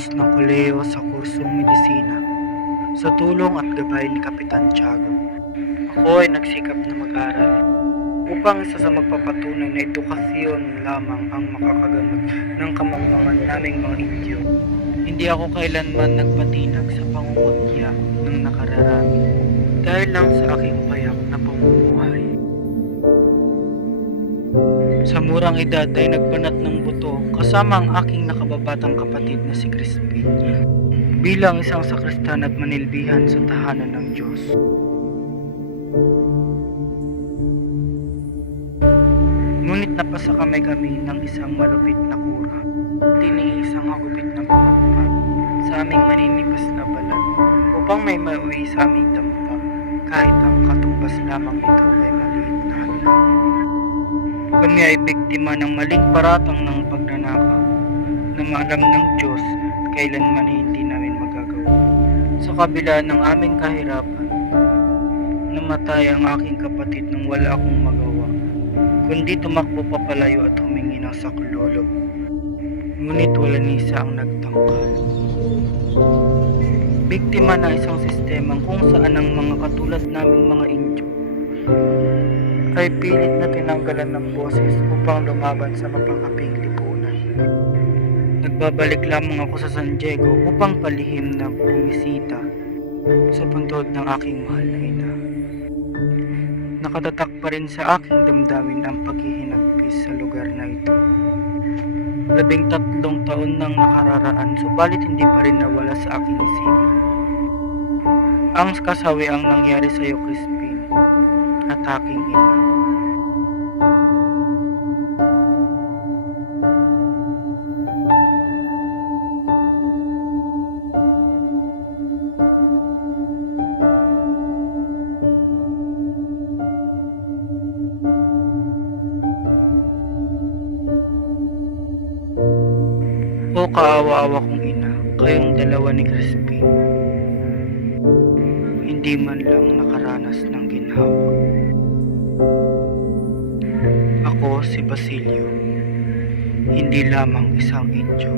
Pagkatapos ng kolehiyo sa kursong medisina, sa tulong at gabay ni Kapitan Tiago, ako ay nagsikap na mag-aral upang isa sa magpapatunay na edukasyon lamang ang makakagamot ng kamangmangan naming mga Indio. Hindi ako kailanman nagpatinag sa pangungutya ng nakararami dahil lang sa aking payak na pamumuhay. Sa murang edad ay nagbanat ng buto kasama ang aking nakababatang kapatid na si Crispin bilang isang sakristan at manilbihan sa tahanan ng Diyos. Ngunit napasa kami ng isang malupit na kura at iniisang hagupit na pumatpat sa aming maninipas na balat upang may mauwi sa aming dampa kahit ang katumbas lamang ito ay maliit na halaga. Kami ay biktima ng maling paratang ng pagnanakaw na maalam ng Diyos at kailanman hindi namin magagawa. Sa kabila ng aming kahirapan, namatay ang aking kapatid nang wala akong magawa, kundi tumakbo papalayo at humingi ng saklolo. Ngunit wala ni isa ang nagtangka. Biktima ng isang sistemang kung saan ang mga katulad naming mga Indio ay pilit na tinanggalan ng boses upang lumaban sa mapangaping lipunan. Nagbabalik lamang ako sa San Diego upang palihim na bumisita sa puntod ng aking mahal na ina. Nakatatak pa rin sa aking damdamin ang paghihinagpis sa lugar na ito. 13 taon nang nakararaan, subalit hindi pa rin nawala sa aking isipan ang kasawiang nangyari sa iyo, Crispin, at aking ina. O kaawa-awa kong ina, kayong dalawa ni Crispin, hindi man lang nakaranas ng ginhawa. Ako si Basilio, hindi lamang isang Indio.